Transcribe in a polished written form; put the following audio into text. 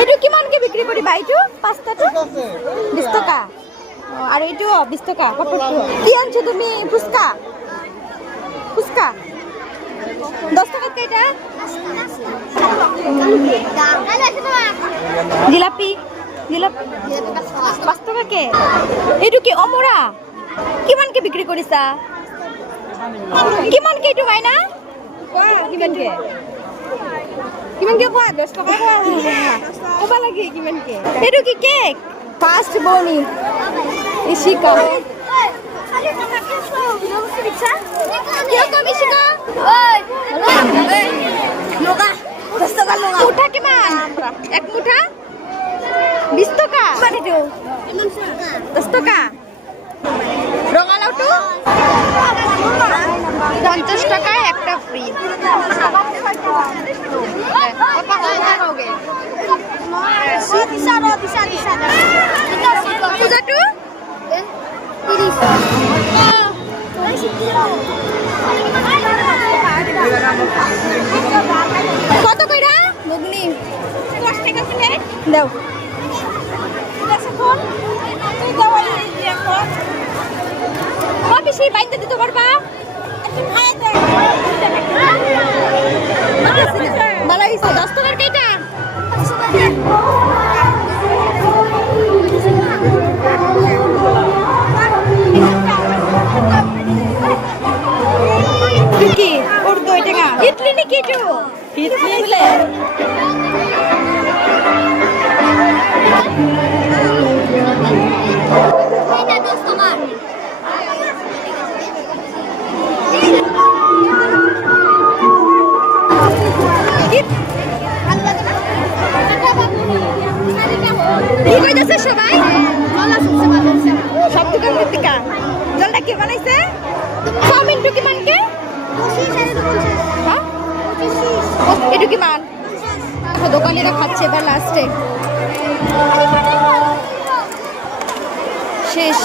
এইটো কিমানকে বিক্রি করি বাইটো পাঁচটাটো 20 টাকা আর এইটো 20 টাকা কটকটো কি আনছো তুমি ফুচকা ফুচকা 10 টাকা কেটা জিলাপি জিলাপি 5 টাকা কে এইটো কি অমরা কিমানকে বিক্রি করিছা কিমানকে এইটো মাইনা কোৱা কিমানকে কিমানকে কোৱা 10 টাকা কোৱা লাগে কিমানকে এইটো কি কেক ফাস্ট বনি ইশিকা মুঠা কিমান এক মুঠা 20 টাকা মানে 10 টাকা রঙালাউটো 50 টাকায় একটা ফ্রি পূজাটু 30 কত কইরা মুগনি 10 টাকা প্লেট দাও বেশি বাইতে দিতে পারবা ভালো হয়েছে 10 টাকার কেটা কি উর্দু এটা ইডলি নি কিটু ইডলি বলে সবাই সব দোকান থেকে জলটা কে বানাইছে চাউমিনটু কিমানকে এটু কিমান দোকানিরা খাচ্ছে এবার লাস্টে শেষ